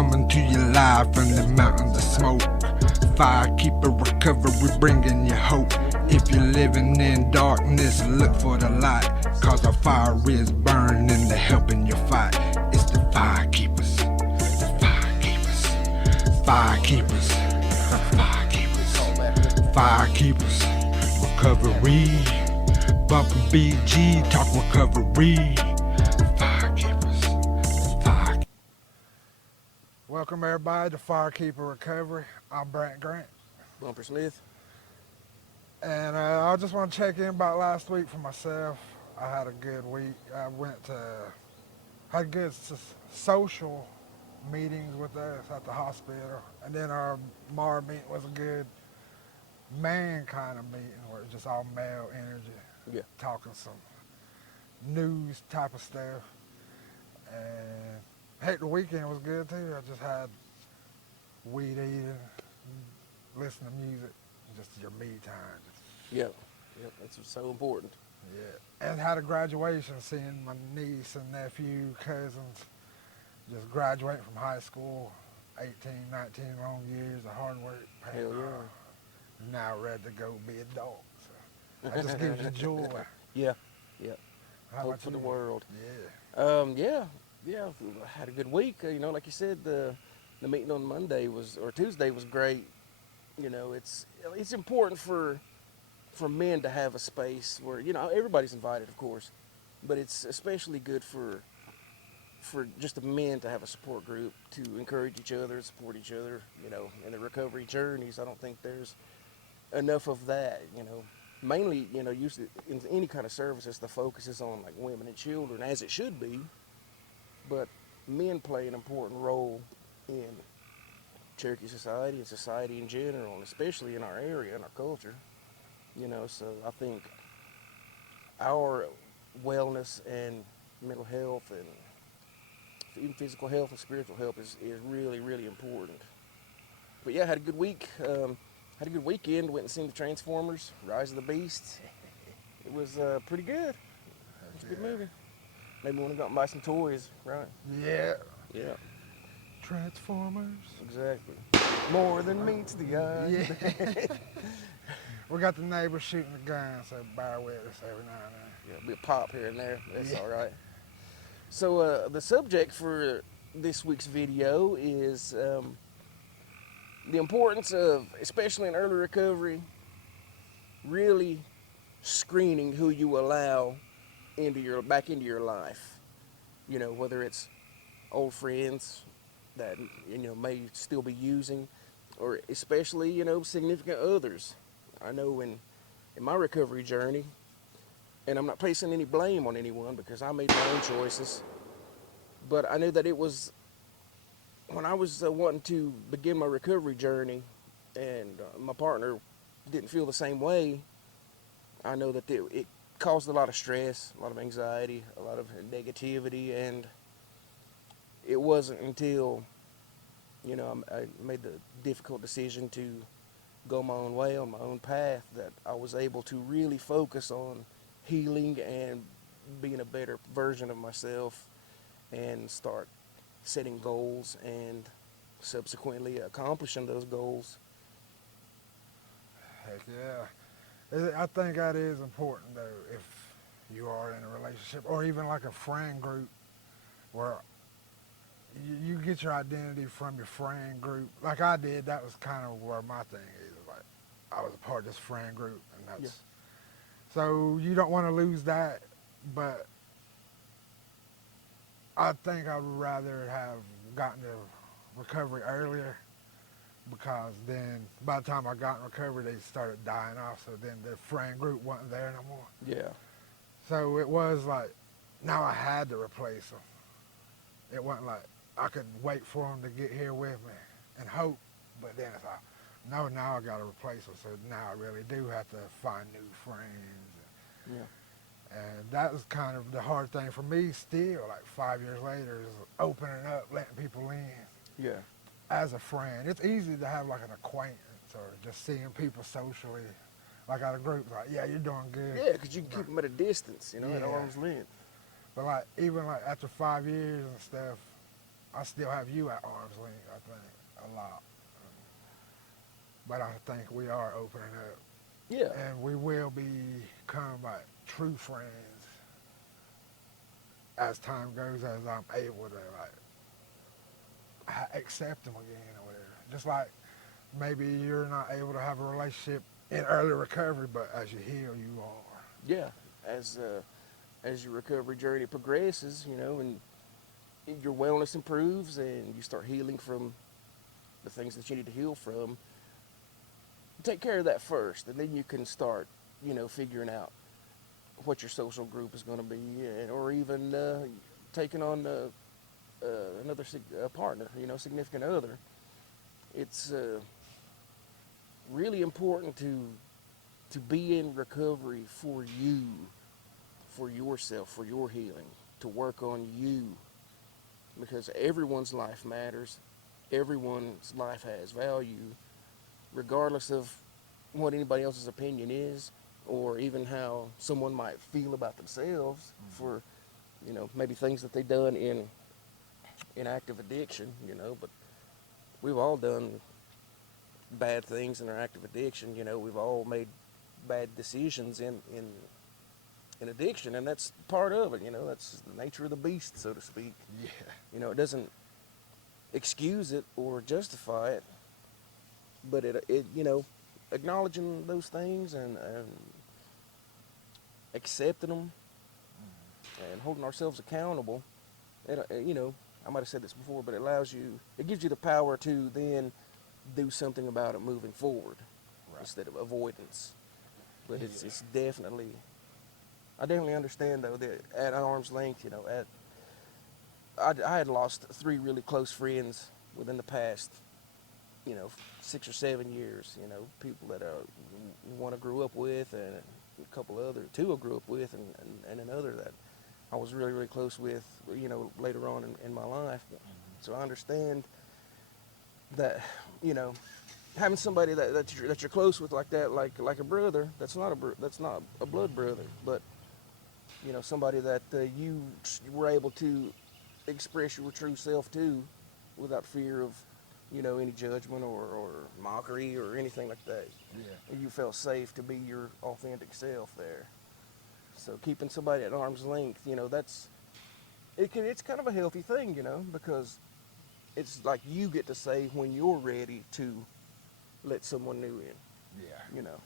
coming to you live from the mountains of smoke. Firekeeper recovery bringing you hope. If you're living in darkness, look for the light, cause our fire is burning to helping you fight. It's the firekeepers, the firekeepers, firekeepers, the firekeepers, firekeepers, recovery. Bumpin' BG, talk recovery. Firekeepers, firekeepers. Welcome everybody to Firekeeper Recovery. I'm Brant. Bumper Smith. And I just want to check in about last week for myself. I had a good week. I had good social meetings with us at the hospital. And then our MAR meeting was a good man kind of meeting where it's just all male energy. Yeah. Talking some news type of stuff. And heck, the weekend was good too. I just had weed eating, listening to music, just your me time. Yep, that's so important. Yeah, and had a graduation, seeing my niece and nephew, cousins, just graduating from high school, 18, 19 long years of hard work, paying Hell yeah. off, now ready to go be adult. So that just gives you joy. Yeah. How Hope about for you? the world. Yeah. Yeah. I had a good week. Like you said, the meeting on Monday or Tuesday was great. It's important for men to have a space where everybody's invited, of course, but it's especially good for just the men to have a support group to encourage each other, support each other, in the recovery journeys. I don't think there's enough of that, Mainly, usually in any kind of services, the focus is on like women and children, as it should be, but men play an important role in Cherokee society and society in general, and especially in our area and our culture, So I think our wellness and mental health and even physical health and spiritual health is really, really important. But yeah, I had a good week. Had a good weekend. Went and seen the Transformers, Rise of the Beast. It was pretty good. It was a good movie. Made me want to go out and buy some toys, right? Yeah. Yeah, Transformers. exactly. More than meets the eye. Yeah. We got the neighbors shooting the gun, so bear with us every now and then. Yeah, be a pop here and there. That's Yeah. all right. So the subject for this week's video is the importance of, especially in early recovery, really screening who you allow back into your life. Whether it's old friends that may still be using, or especially significant others. I know in my recovery journey, and I'm not placing any blame on anyone because I made my own choices, but I knew that it was when I was wanting to begin my recovery journey, and my partner didn't feel the same way. I know that it caused a lot of stress, a lot of anxiety, a lot of negativity, and it wasn't until I made the difficult decision to go my own way on my own path that I was able to really focus on healing and being a better version of myself and start setting goals and subsequently accomplishing those goals. Heck yeah. I think that is important though, if you are in a relationship or even like a friend group where you get your identity from your friend group. Like I did, that was kind of where my thing is. Like I was a part of this friend group, and that's so you don't want to lose that. But I think I would rather have gotten to recovery earlier, because then by the time I got in recovery, they started dying off. So then the friend group wasn't there no more. Yeah. So it was like, now I had to replace them. It wasn't like I could wait for them to get here with me and hope, but then it's like, no, now I got to replace them. So now I really do have to find new friends. Yeah. And that was kind of the hard thing for me still, like 5 years later, is opening up, letting people in. Yeah. As a friend. It's easy to have like an acquaintance or just seeing people socially, like at a group, like, yeah, you're doing good. Yeah, because you can keep them at a distance, at arm's length. But like, even like after 5 years and stuff, I still have you at arm's length, I think, a lot. But I think we are opening up. Yeah, And we will become like true friends as time goes, as I'm able to like accept them again or whatever. Just like maybe you're not able to have a relationship in early recovery, but as you heal, you are. yeah. As your recovery journey progresses, and your wellness improves, and you start healing from the things that you need to heal from, take care of that first, and then you can start, figuring out what your social group is going to be, or even taking on another partner, significant other. It's really important to be in recovery for you, for yourself, for your healing, to work on you, because everyone's life matters. Everyone's life has value, regardless of what anybody else's opinion is, or even how someone might feel about themselves for, maybe things that they've done in active addiction, but we've all done bad things in our active addiction. We've all made bad decisions in addiction, and that's part of it. That's the nature of the beast, so to speak. Yeah. It doesn't excuse it or justify it, but it acknowledging those things and accepting them and holding ourselves accountable. I might have said this before, but it gives you the power to then do something about it moving forward, Right. instead of avoidance. But Yeah. it's definitely, I definitely understand though that at arm's length, I had lost 3 really close friends within the past, 6 or 7 years. People that one I grew up with, and a couple other, 2 I grew up with, and another that I was really, really close with, later on in my life. So I understand that, having somebody that you're close with like that, like a brother, that's not a blood brother, but somebody that you were able to express your true self to, without fear of, any judgment or mockery or anything like that. Yeah. You felt safe to be your authentic self there. So keeping somebody at arm's length, it's kind of a healthy thing, because it's like you get to say when you're ready to let someone new in, Yeah. you know.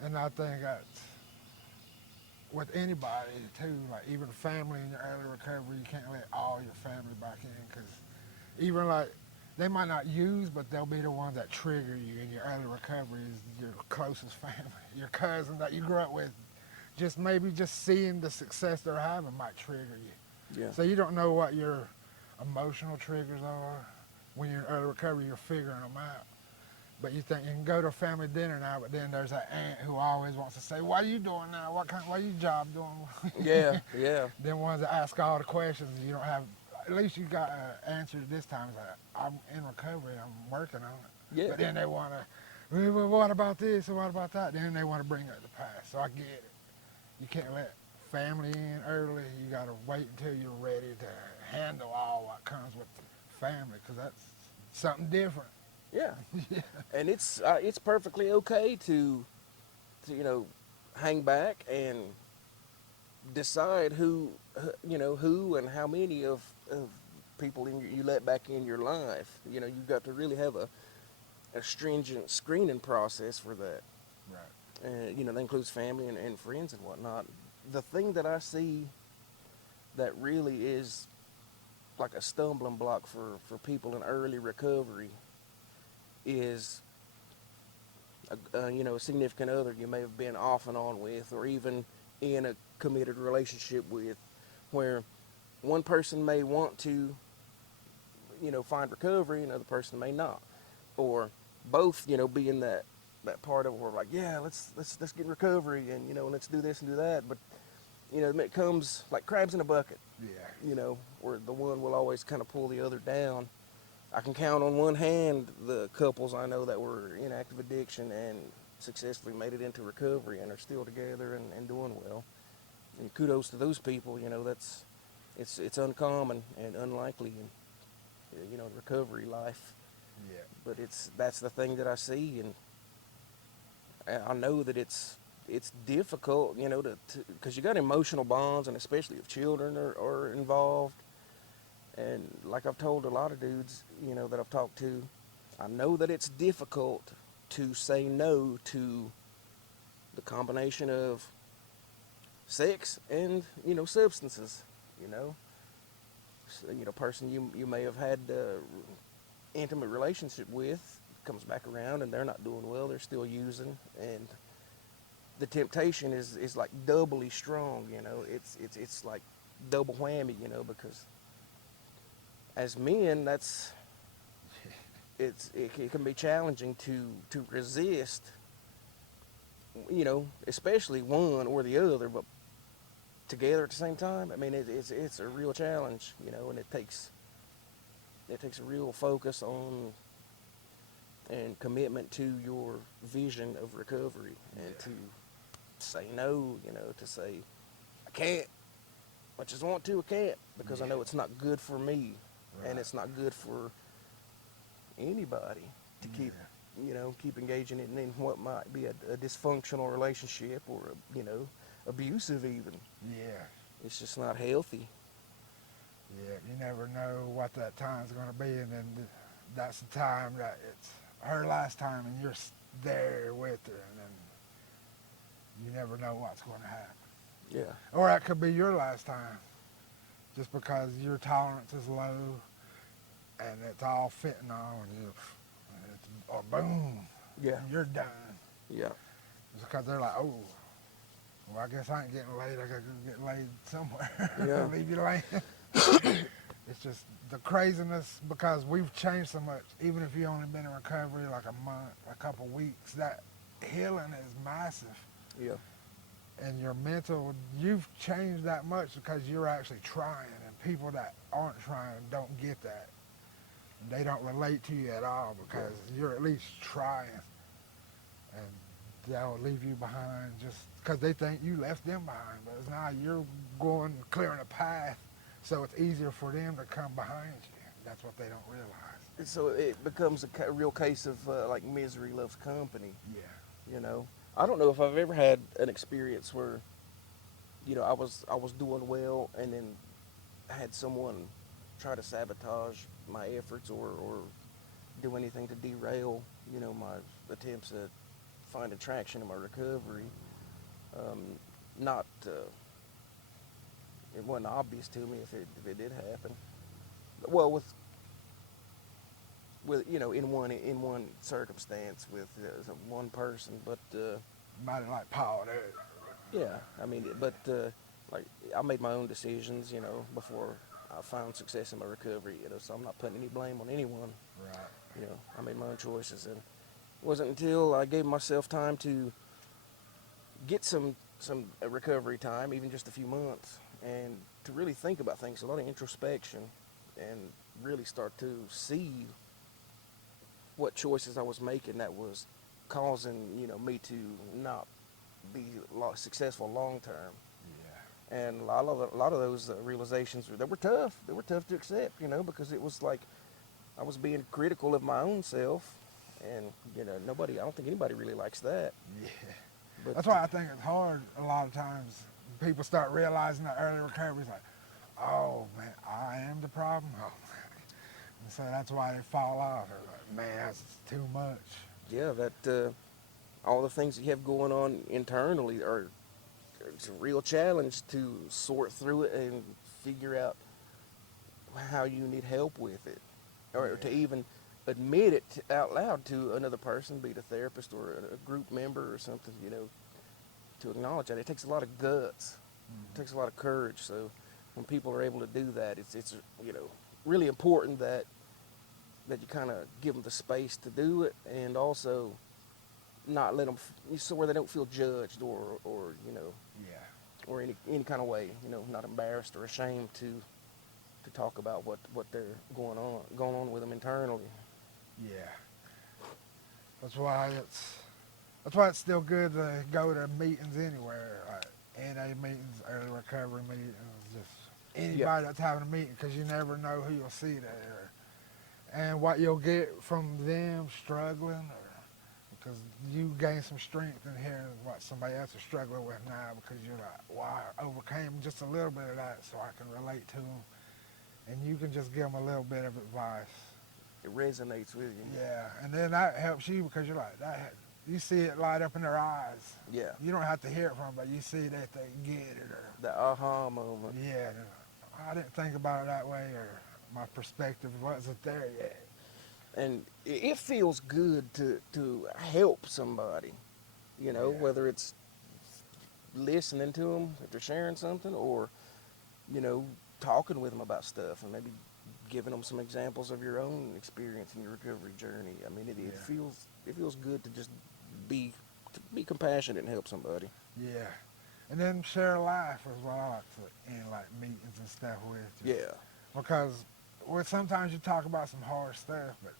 And I think that's with anybody too, like even family in your early recovery, you can't let all your family back in because even like they might not use, but they'll be the ones that trigger you in your early recovery is your closest family, your cousin that you grew up with. Just maybe just seeing the success they're having might trigger you. Yeah. So you don't know what your emotional triggers are. When you're in early recovery, you're figuring them out. But you think you can go to a family dinner now, but then there's that aunt who always wants to say, "What are you doing now? What are your job doing?" Yeah, yeah, Then ones that ask all the questions, you don't have. At least you got an answer this time. It's like, I'm in recovery. I'm working on it. yeah, But then they want to. Well, what about this and what about that? Then they want to bring up the past. So I get it. You can't let family in early. You got to wait until you're ready to handle all what comes with family, because that's something different. yeah. Yeah. And it's perfectly okay to hang back and decide who and how many of people you let back in your life. You've got to really have a stringent screening process for that. Right. That includes family and friends and whatnot. The thing that I see that really is like a stumbling block for people in early recovery is a significant other you may have been off and on with, or even in a committed relationship with, where one person may want to find recovery, another person may not, or both be in that part of where, like, yeah, let's get in recovery, and let's do this and do that, but it comes like crabs in a bucket, Yeah. where the one will always kind of pull the other down. I can count on one hand the couples I know that were in active addiction and successfully made it into recovery and are still together and doing well. And kudos to those people. It's uncommon and unlikely. recovery life. Yeah. But that's the thing that I see, and I know that it's difficult, to because you got emotional bonds, and especially if children are involved. And like I've told a lot of dudes, that I've talked to, I know that it's difficult to say no to the combination of sex and substances. You know, person you may have had intimate relationship with comes back around and they're not doing well. They're still using, and the temptation is like doubly strong. It's like double whammy. Because as men, it can be challenging to resist. Especially one or the other, but together at the same time. I mean, it's a real challenge. And it takes a real focus on and commitment to your vision of recovery, and to say no. To say I can't. I just want to. I can't because I know it's not good for me, Right. and it's not good for anybody to keep engaging in what might be a dysfunctional relationship, or abusive even. Yeah. It's just not healthy. Yeah. You never know what that time's going to be, and then that's the time that it's her last time, and you're there with her, and then you never know what's going to happen. Yeah. Or that could be your last time, just because your tolerance is low, and it's all fitting on you. Or boom, Yeah. you're done. Yeah. It's because they're like, oh, well, I guess I ain't getting laid. I gotta go get laid somewhere. Yeah. Leave you laying. It's just the craziness, because we've changed so much. Even if you only been in recovery like a month, a couple weeks, that healing is massive. Yeah. And your mental, you've changed that much because you're actually trying. And people that aren't trying don't get that. They don't relate to you at all because you're at least trying. And they'll leave you behind just because they think you left them behind. But it's not, you're going, clearing a path, so it's easier for them to come behind you. That's what they don't realize. So it becomes a real case of like misery loves company. Yeah. I don't know if I've ever had an experience where, I was doing well, and then had someone try to sabotage my efforts, or do anything to derail, my attempts at finding traction in my recovery. Not, it wasn't obvious to me if it did happen. Well, with in one circumstance with one person, but Might have like Paul there. yeah, I mean, but like I made my own decisions, before I found success in my recovery, so I'm not putting any blame on anyone. Right. I made my own choices, and it wasn't until I gave myself time to get some recovery time, even just a few months, and to really think about things, a lot of introspection, and really start to see what choices I was making that was causing, me to not be successful long term. Yeah. And a lot of those realizations were tough. They were tough to accept, because it was like I was being critical of my own self, and I don't think anybody really likes that. Yeah. But That's why I think it's hard a lot of times. People start realizing that early recovery is like, oh man, I am the problem. Oh, and so that's why they fall off. They're like, man, that's too much. yeah, that all the things that you have going on internally it's a real challenge to sort through it and figure out how you need help with it, or to even admit it out loud to another person, be it a therapist or a group member or something, to acknowledge that. It takes a lot of guts. It takes a lot of courage. So when people are able to do that, it's really important that you kind of give them the space to do it, and also not let them so where they don't feel judged, or Yeah. or any kind of way, not embarrassed or ashamed to talk about what they're going on with them internally. Yeah. That's why it's still good to go to meetings anywhere, like NA meetings, early recovery meetings, just anybody that's having a meeting, because you never know who you'll see there. And what you'll get from them struggling, or because you gain some strength in hearing what somebody else is struggling with now, because you're like, well, I overcame just a little bit of that, so I can relate to them, and you can just give them a little bit of advice. It resonates with you. Yeah, and then that helps you because you're like that. You see it light up in their eyes. Yeah. You don't have to hear it from them, but you see that they get it, or The aha moment. yeah, I didn't think about it that way, or my perspective wasn't there yet. And it feels good to help somebody, you know, Yeah. whether it's listening to them if they're sharing something, or, you know, talking with them about stuff, and maybe giving them some examples of your own experience in your recovery journey. I mean, it Yeah. feels good to just be compassionate and help somebody. Yeah. And then share life is what I like to end like meetings and stuff with. Yeah. Because sometimes you talk about some hard stuff, but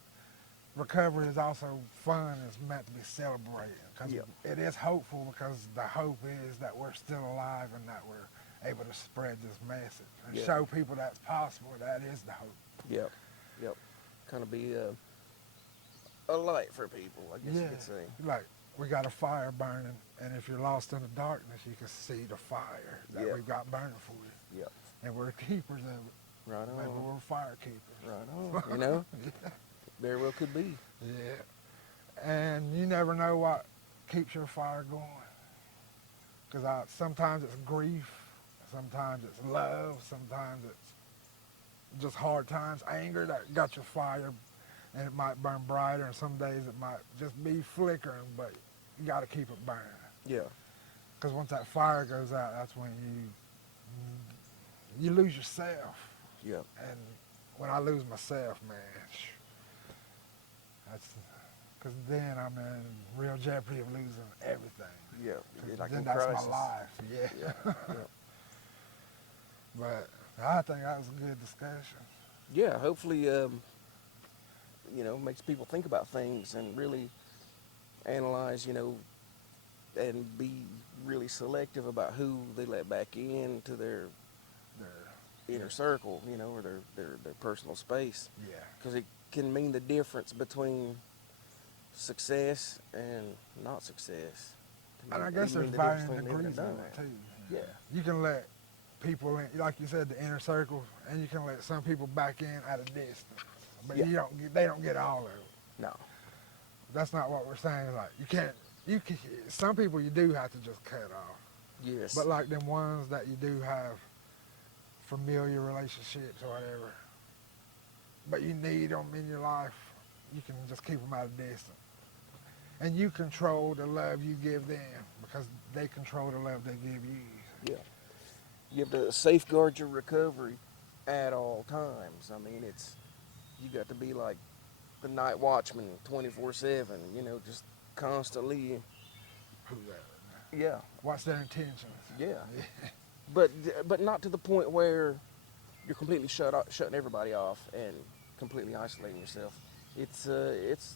recovery is also fun. It's meant to be celebrated. Because Yeah. it is hopeful, because the hope is that we're still alive and that we're able to spread this message and Yeah. show people that's possible. That is the hope. Yep. Yep. Kind of be a light for people, I guess you could say. Like, we got a fire burning, and if you're lost in the darkness, you can see the fire that Yeah. we've got burning for you. Yep. And we're keepers of it. Right Maybe on. we're fire keepers. Right on. You know? Very well could be. Yeah. And you never know what keeps your fire going. Because sometimes it's grief, sometimes it's love, sometimes it's just hard times, anger that got your fire, and it might burn brighter, and some days it might just be flickering, but you got to keep it burning. Yeah. Because once that fire goes out, that's when you lose yourself. Yep. And when I lose myself, man, that's because then I'm in real jeopardy of losing everything. Yeah. Like then in that's crisis. my life. Yeah. Yeah. Yep. But I think that was a good discussion. Yeah. Hopefully, you know, makes people think about things and really analyze, you know, and be really selective about who they let back into their inner circle, you know, or their personal space. Yeah. Because it can mean the difference between success and not success. And I guess Even there's the difference varying between living degrees and of dying. it too. Yeah. You can let people in, like you said, the inner circle, and you can let some people back in at a distance. But Yeah. they don't get all of it. No. That's not what we're saying. Like you can, some people you do have to just cut off. Yes. But like them ones that you do have familiar relationships or whatever, but you need them in your life, you can just keep them at a distance. And you control the love you give them because they control the love they give you. Yeah. You have to safeguard your recovery at all times. I mean, you got to be like the night watchman 24/7, you know, just constantly. Who's that? Yeah. What's their intentions? Yeah. But not to the point where you're completely shutting everybody off and completely isolating yourself. It's tohi.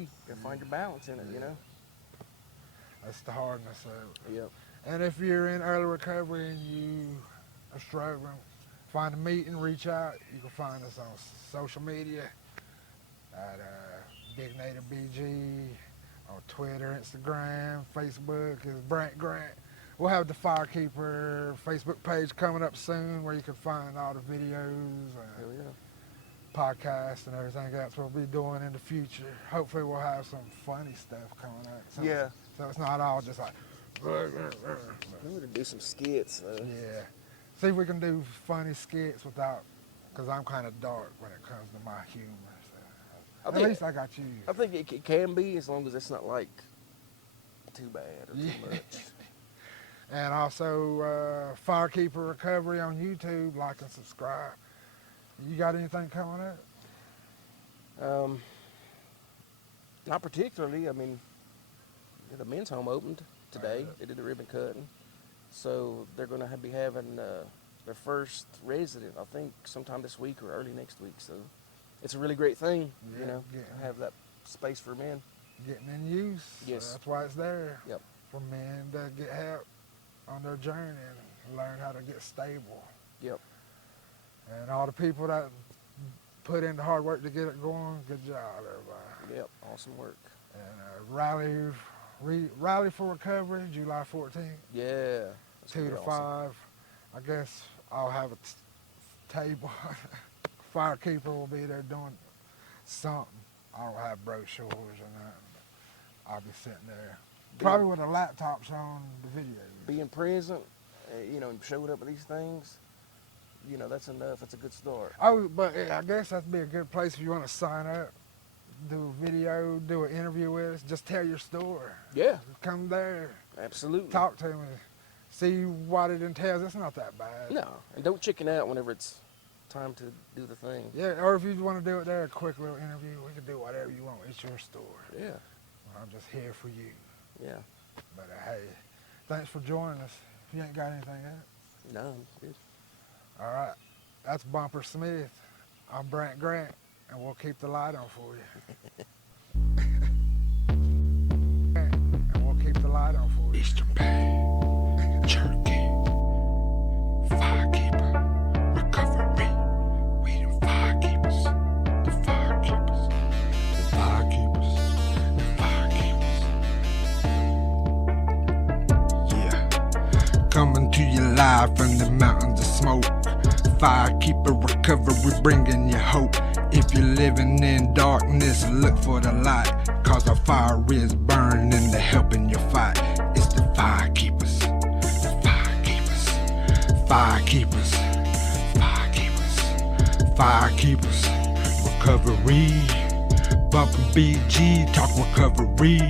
You gotta find your balance in it, you know. That's the hardness of it. Yep. And if you're in early recovery and you are struggling, find a meeting, reach out. You can find us on social media at Big Native BG, on Twitter, Instagram, Facebook is Brant Grant. We'll have the Firekeeper Facebook page coming up soon where you can find all the videos, Hell yeah. podcasts, and everything else we'll be doing in the future. Hopefully we'll have some funny stuff coming up. Yeah. So it's not all just like, We need to do some skits. yeah. See if we can do funny skits without, because I'm kind of dark when it comes to my humor. So. At least I got you. I think it can be, as long as it's not like too bad or too much. And also Firekeeper Recovery on YouTube. Like and subscribe. You got anything coming up? Not particularly. I mean, the men's home opened today. Right. They did the ribbon cutting. So they're going to be having their first resident, I think, sometime this week or early next week. So it's a really great thing, Yeah, you know, yeah. to have that space for men. Getting in use. Yes. So that's why it's there. Yep. For men to get help on their journey and learn how to get stable. Yep. And all the people that put in the hard work to get it going. Good job, everybody. Yep, awesome work. And rally for recovery, July 14th. Yeah. 2 to 5. I guess I'll have a table. Firekeeper will be there doing something. I don't have brochures or nothing. I'll be sitting there, probably with a laptop showing the videos. Being present, you know, and showing up at these things, you know, that's enough. That's a good start. Oh, but I guess that'd be a good place if you want to sign up, do a video, do an interview with us. Just tell your story. Yeah. Come there. Absolutely. Talk to me. See what it entails. It's not that bad. No, and don't chicken out whenever it's time to do the thing. Yeah, or if you want to do it there, a quick little interview, we can do whatever you want. It's your story. Yeah. I'm just here for you. Yeah. But hey, thanks for joining us. If you ain't got anything else. No, good. All right. That's Bumper Smith. I'm Brant Grant, and we'll keep the light on for you. And we'll keep the light on for you. Eastern Bay, Cherokee, Firekeeper, Recovery, we them firekeepers, the firekeepers, the firekeepers, the firekeepers. Yeah, coming to you live from the mountains of smoke. Firekeeper recovery, bringing you hope. If you're living in darkness, look for the light, cause our fire is burning and they're helping you fight. It's the firekeepers, the firekeepers, firekeepers, firekeepers, firekeepers, recovery. Bumpin' BG, talk recovery.